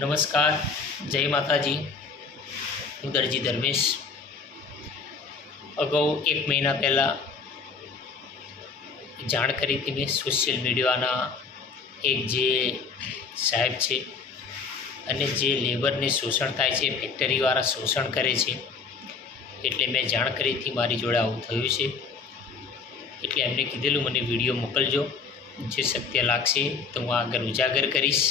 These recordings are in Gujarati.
નમસ્કાર, જય માતાજી. હું દરજી ધર્મેશ. અગાઉ 1 મહિના પહેલાં જાણ કરી હતી મેં સોશિયલ મીડિયાના એક જે સાહેબ છે અને જે લેબરને શોષણ થાય છે, ફેક્ટરીવાળા શોષણ કરે છે, એટલે મેં જાણ કરી હતી મારી જોડે આવું થયું છે. એટલે એમને કીધેલું મને વિડીયો મોકલજો, જે સત્ય લાગશે તો હું આગળ ઉજાગર કરીશ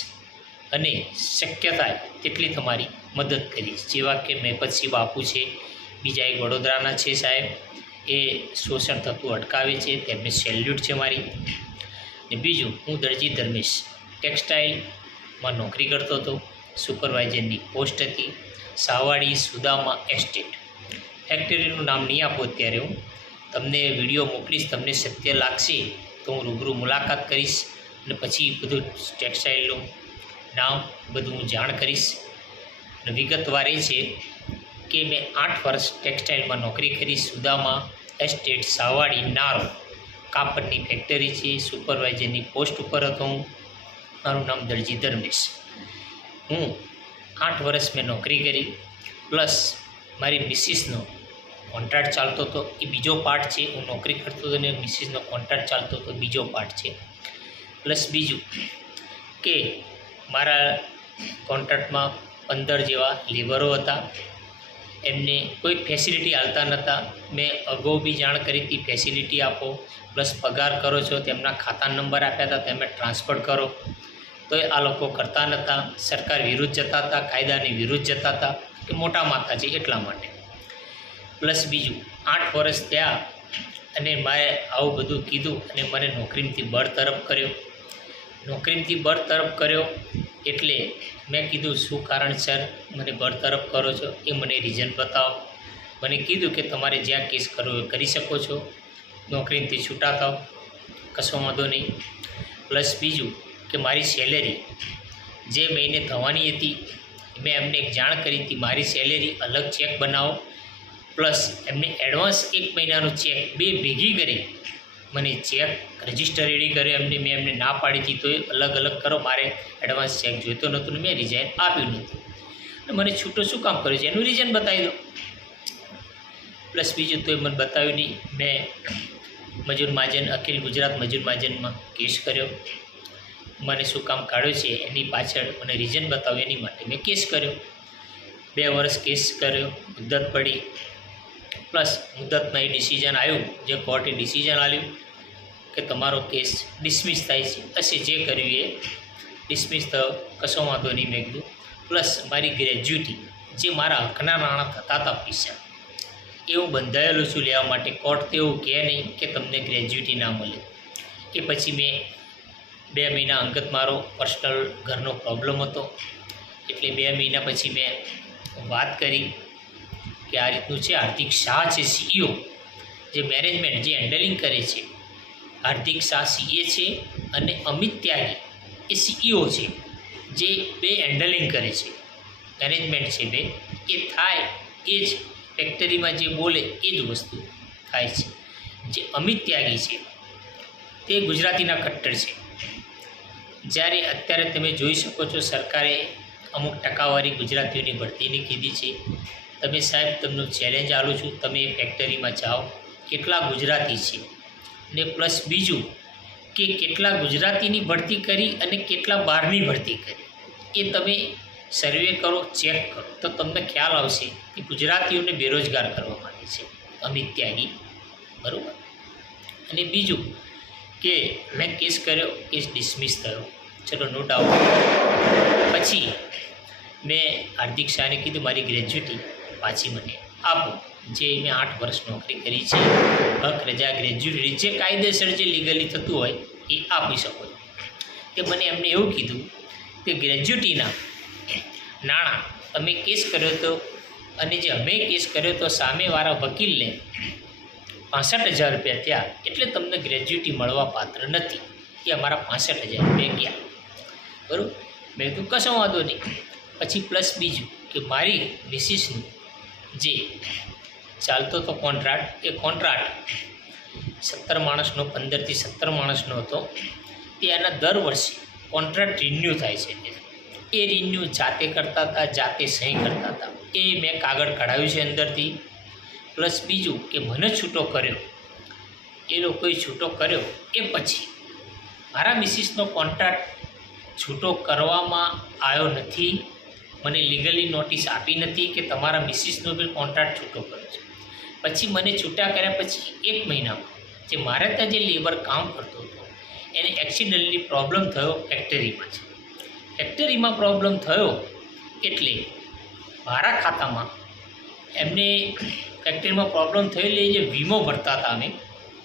અને શક્ય થાય તેટલી તમારી મદદ કરીશ. જેવા કે મેપતસિંહ બાપુ છે, બીજા એક વડોદરાના છે સાહેબ, એ શોષણ થતું અટકાવે છે, તેમને સેલ્યુટ છે મારી. ને બીજું, હું દરજી ધર્મેશ ટેક્સટાઇલમાં નોકરી કરતો હતો, સુપરવાઇઝરની પોસ્ટ હતી, સાવાડી સુદામા એસ્ટેટ. ફેક્ટરીનું નામ નહીં આપો અત્યારે, હું તમને વિડીયો મોકલીશ, તમને સત્ય લાગશે તો હું રૂબરૂ મુલાકાત કરીશ અને પછી બધું ટેક્સટાઇલનું નામ બધું હું જાણ કરીશ. અને વિગતવાર એ છે કે મેં 8 વર્ષ ટેક્સટાઇલમાં નોકરી કરી. સુદામા એસ્ટેટ, સાવાડી, નારો કાપડની ફેક્ટરી છે, સુપરવાઇઝરની પોસ્ટ ઉપર હતો હું. મારું નામ દરજી ધર્મેશ. હું 8 વર્ષ મેં નોકરી કરી, પ્લસ મારી મિસિસનો કોન્ટ્રાક્ટ ચાલતો હતો, એ બીજો પાર્ટ છે. હું નોકરી કરતો હતો અને મિસિસનો કોન્ટ્રાક્ટ ચાલતો હતો, બીજો પાર્ટ છે. પ્લસ બીજું કે મારા કોન્ટ્રાક્ટમાં 15 જેવા લેબરો હતા, એમને કોઈ ફેસિલિટી આપતા નહોતા. મેં અગાઉ બી જાણ કરી હતી, ફેસિલિટી આપો, પ્લસ પગાર કરો છો, તેમના ખાતા નંબર આપ્યા હતા, તમે ટ્રાન્સફર કરો. તો આ લોકો કરતા નહોતા, સરકાર વિરુદ્ધ જતા હતા, કાયદાની વિરુદ્ધ જતા હતા, કે મોટા માથા છે એટલા માટે. પ્લસ બીજું, 8 વર્ષ ત્યાં અને મારે આવું બધું કીધું અને મને નોકરીમાંથી બરતરફ કર્યો. નોકરીમાંથી બરતરફ કર્યો એટલે મેં કીધું, શું કારણસર મને બરતરફ કરો છો એ મને રીઝન બતાવો. મને કીધું કે તમારે જ્યાં કેસ કરવો એ કરી શકો છો, નોકરીથી છૂટા થાવ, કશો વાંધો નહીં. પ્લસ બીજું કે મારી સેલેરી જે મહિને થવાની હતી, મેં એમને એક જાણ કરી હતી, મારી સેલેરી અલગ ચેક બનાવો, પ્લસ એમને એડવાન્સ 1 મહિનાનો ચેક બે ભેગી કરી મને ચેક રજિસ્ટર રેડી કર્યો. મેં એમને ના પાડી હતી, તો એ અલગ અલગ કરો, મારે એડવાન્સ ચેક જોઈતો નહોતું ને મેં રિઝાઇન આપ્યું નથી. અને મને છૂટો શું કામ કર્યું છે એનું રીઝન બતાવી દો. પ્લસ બીજું તો એ મને બતાવ્યું નહીં. મેં મજૂર મહાજન, અખિલ ગુજરાત મજૂર મહાજનમાં કેસ કર્યો. મને શું કામ કાઢ્યો છે એની પાછળ મને રીઝન બતાવ્યું, એની માટે મેં કેસ કર્યો. 2 વર્ષ કેસ કર્યો, મુદ્દત પડી. પ્લસ મુદ્દતમાં એ ડિસિઝન આવ્યું, જે કોર્ટે ડિસિઝન આપ્યું કે તમારો કેસ ડિસમિસ થાય છે. હશે જે કર્યું એ ડિસમિસ થયો, કશો વાંધો નહીં મેં કીધું. પ્લસ મારી ગ્રેજ્યુટી, જે મારા હકના નાણાં થતા હતા પૈસા, એ હું બંધાયેલો છું લેવા માટે. કોર્ટ તો એવું કહે નહીં કે તમને ગ્રેજ્યુટી ના મળે. એ પછી મેં 2 મહિના અંગત મારો પર્સનલ ઘરનો પ્રોબ્લેમ હતો, એટલે 2 મહિના પછી મેં વાત કરી કે આ રીતનું છે. હાર્દિક શાહ છે CEO, જે મેનેજમેન્ટ જે હેન્ડલિંગ કરે છે, હાર્દિક શાહ CA છે અને અમિત ત્યાગી એ CEO છે, જે બે હેન્ડલિંગ કરે છે, મેનેજમેન્ટ છે બે. એ થાય એ જ ફેક્ટરીમાં જે બોલે એ જ વસ્તુ થાય છે. જે અમિત ત્યાગી છે તે ગુજરાતીના કટ્ટર છે. જ્યારે અત્યારે તમે જોઈ શકો છો, સરકારે અમુક ટકાવારી ગુજરાતીઓની ભરતીની કીધી છે. તમે સાહેબ, તમને ચેલેન્જ આપું છું, તમે એ ફેક્ટરીમાં જાઓ, કેટલા ગુજરાતી છે, ને પ્લસ બીજું કે કેટલા ગુજરાતીની ભરતી કરી અને કેટલા બહારની ભરતી કરી, એ તમે સર્વે કરો, ચેક કરો, તો તમને ખ્યાલ આવશે કે ગુજરાતીઓને બેરોજગાર કરવા માટે છે અમિત ત્યાગી, બરાબર. અને બીજું કે મેં કેસ કર્યો, કેસ ડિસમિસ થયો, ચલો નો ડાઉટ. પછી મેં હાર્દિક શાહને કીધું મારી ગ્રેજ્યુટી પાછી મને આપો, જે મેં 8 વર્ષ નોકરી કરી છે, હક રજા ગ્રેજ્યુટી જે કાયદેસર જે લીગલી થતું હોય એ આપી શકો છો. તે મને એમને એવું કીધું કે ગ્રેજ્યુટીના નાણાં તમે કેસ કર્યો તો, અને જે અમે કેસ કર્યો તો સામેવાળા વકીલને 65,000 રૂપિયા થયા, એટલે તમને ગ્રેજ્યુટી મળવા પાત્ર નથી. એ અમારા 65,000 રૂપિયા ગયા, બરાબર. મેં કીધું કશો વાંધો નહીં. પછી પ્લસ બીજું કે મારી મિસિસનું જે ચાલતો હતો કોન્ટ્રાક્ટ, એ કોન્ટ્રાક્ટ 17 માણસનો, 15 થી 17 માણસનો હતો. તે એના દર વર્ષે કોન્ટ્રાક્ટ રિન્યૂ થાય છે. એ રિન્યુ જાતે કરતા હતા, જાતે સહી કરતા હતા. એ મેં કાગળ કઢાવ્યું છે અંદરથી. પ્લસ બીજું કે મને છૂટો કર્યો, એ લોકોએ છૂટો કર્યો એ પછી મારા મિસિસનો કોન્ટ્રાક્ટ છૂટો કરવામાં આવ્યો નથી. મને લીગલી નોટિસ આપી નથી કે તમારા મિસિસનો બી કોન્ટ્રાક્ટ છૂટો કર્યો છે. પછી મને છૂટા કર્યા પછી 1 મહિનામાં જે મારે ત્યાં જે લેબર કામ કરતો હતો એને એક્સિડન્ટલી પ્રોબ્લેમ થયો ફેક્ટરીમાં છે. ફેક્ટરીમાં પ્રોબ્લેમ થયો એટલે મારા ખાતામાં એમને ફેક્ટરીમાં પ્રોબ્લેમ થયેલી જે વીમો ભરતા હતા અમે,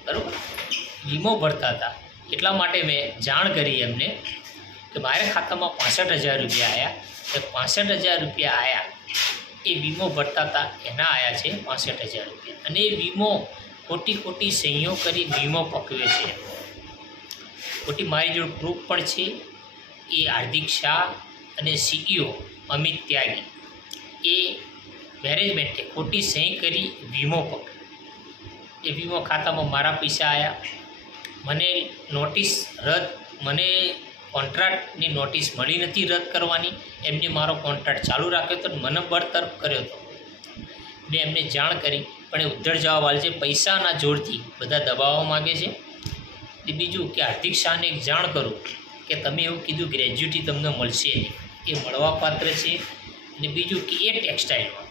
બરાબર, વીમો ભરતા હતા એટલા માટે મેં જાણ કરી એમને કે મારા ખાતામાં 65,000 રૂપિયા આવ્યા. તો 65,000 રૂપિયા આવ્યા એ વીમો ભરતા હતા એના આવ્યા છે 65,000 રૂપિયા. અને એ વીમો ખોટી સહીઓ કરી વીમો પકવે છે. ખોટી મારી જોડે પ્રૂફ પણ છે. એ હાર્દિક શાહ અને CEO અમિત ત્યાગી એ મેનેજમેન્ટે ખોટી સહી કરી વીમો પકડ્યો. એ વીમો ખાતામાં મારા પૈસા આવ્યા. મને નોટિસ રદ, મને કોન્ટ્રાક્ટની નોટિસ મળી નથી રદ કરવાની. એમને મારો કોન્ટ્રાક્ટ ચાલુ રાખ્યો હતો, મને બરતરફ કર્યો હતો. મેં એમને જાણ કરી પણ એ ઉદ્ધર જવાબ આપે છે, પૈસાના જોરથી બધા દબાવવા માગે છે. એ બીજું કે હાર્દિક શાહને એક જાણ કરું કે તમે એવું કીધું ગ્રેજ્યુટી તમને મળશે નહીં, એ મળવાપાત્ર છે. અને બીજું કે એ ટેક્સટાઇલમાં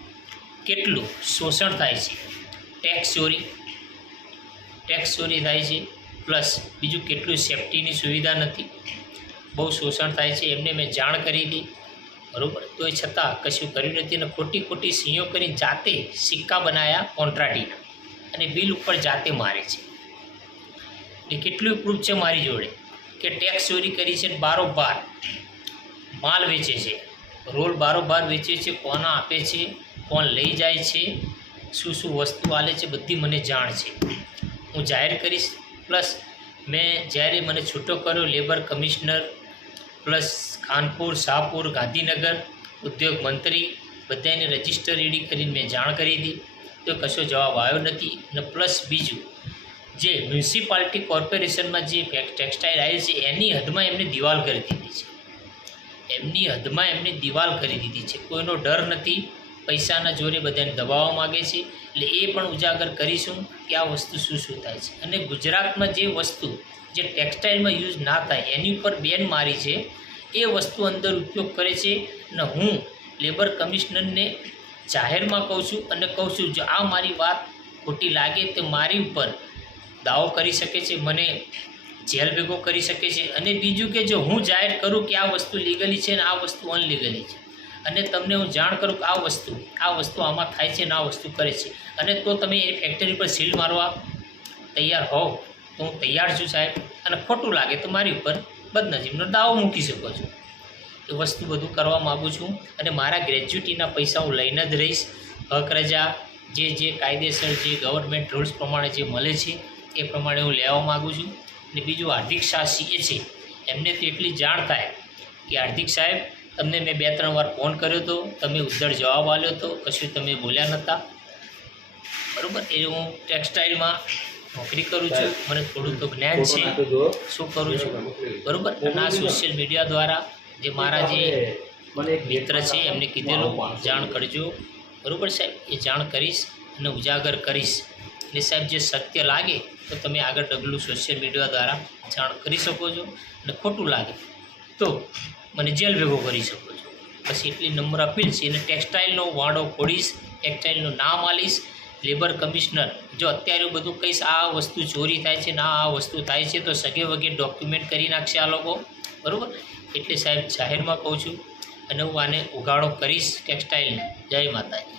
કેટલું શોષણ થાય છે, ટેક્સ ચોરી થાય છે. પ્લસ બીજું કેટલું સેફ્ટીની સુવિધા નથી, બહુ શોષણ થાય છે. એમને મેં જાણ કરી હતી, બરાબર, તો એ છતાં કશું કર્યું નથી. અને ખોટી સહીઓ કરી જાતે સિક્કા બનાવ્યા કોન્ટ્રાક્ટીના અને બિલ ઉપર જાતે મારે છે. એ કેટલું પ્રૂફ છે મારી જોડે કે ટેક્સ ચોરી કરી છે, બારોબાર માલ વેચે છે, રોલ બારોબાર વેચે છે, કોણ આપે છે, કોણ લઈ જાય છે, શું વસ્તુ આલે છે, બધી મને જાણ છે. હું જાહેર કરીશ. પ્લસ મેં જ્યારે મને છૂટો કર્યો labour commissioner plus Kanpur, Shahpur, Gandhinagar, ઉદ્યોગ મંત્રી બધાને રજિસ્ટર રેડી કરીને મેં જાણ કરી હતી, તો કશો જવાબ આવ્યો નથી. અને પ્લસ બીજું જે મ્યુનિસિપાલિટી કોર્પોરેશનમાં જે ટેક્સટાઇલ આવેલ છે એની હદમાં એમને દિવાલ કરી દીધી છે. એમની હદમાં એમને દિવાલ કરી દીધી છે. કોઈનો ડર નથી, પૈસાના જોરે બધાને દબાવવા માગે છે. એટલે એ પણ ઉજાગર કરીશું કે આ વસ્તુ શું થાય છે. અને ગુજરાતમાં જે વસ્તુ જે ટેક્સટાઇલમાં યુઝ ના થાય એની ઉપર બેન મારી છે, એ વસ્તુ અંદર ઉપયોગ કરે છે. અને હું લેબર કમિશનરને જાહેરમાં કહું છું અને કહું છું જો આ મારી વાત ખોટી લાગે તો મારી ઉપર દાવો કરી શકે છે, મને જેલ ભેગો કરી શકે છે. અને બીજું કે જો હું જાહેર કરું કે આ વસ્તુ લીગલી છે ને આ વસ્તુ અનલીગલી છે, અને તમને હું જાણ કરું કે આ વસ્તુ આમાં થાય છે ને આ વસ્તુ કરે છે, અને તો તમે એ ફેક્ટરી પર સીલ મારવા તૈયાર હોવ તો હું તૈયાર છું સાહેબ. અને ખોટું લાગે તો મારી ઉપર બદનજીબનો દાવો મૂકી શકો છો. એ વસ્તુ બધું કરવા માગું છું. અને મારા ગ્રેજ્યુટીના પૈસા હું લઈને જ રહીશ. હક રજા જે કાયદેસર જે ગવર્મેન્ટ રૂલ્સ પ્રમાણે જે મળે છે એ પ્રમાણે હું લેવા માગું છું. અને બીજું હાર્દિક શાહ CA છે, એમને તો એટલી જાણ થાય કે હાર્દિક સાહેબ તમને મેં 2-3 વાર ફોન કર્યો હતો, તમે ઉદ્ધર જવાબ આપ્યો હતો, કશું તમે બોલ્યા નહોતા, બરાબર. એ હું ટેક્સટાઇલમાં નોકરી કરું છું, મને થોડું તો જ્ઞાન છે શું કરું છું, બરાબર. અને આ સોશિયલ મીડિયા દ્વારા જે મારા જે મિત્ર છે એમને કીધેલું જાણ કરજો, બરાબર સાહેબ. એ જાણ કરીશ અને ઉજાગર કરીશ. એટલે સાહેબ જે સત્ય લાગે તો તમે આગળ ડગલું સોશિયલ મીડિયા દ્વારા જાણ કરી શકો છો, અને ખોટું લાગે તો મને જેલ ભેગો કરી શકો છો. બસ એટલી નમ્ર અપીલ છે. અને ટેક્સટાઇલનો વાંડો ફોડીશ, ટેક્સટાઇલનું નામ આલીશ. લેબર કમિશનર જો અત્યારે બધું કહીશ આ વસ્તુ ચોરી થાય છે ને આ વસ્તુ થાય છે તો સગે વગે ડોક્યુમેન્ટ કરી નાખશે આ લોકો, બરાબર. એટલે સાહેબ જાહેરમાં કહું છું અને હું આને ઉગાડો કરીશ ટેક્સટાઇલને. જય માતાજી.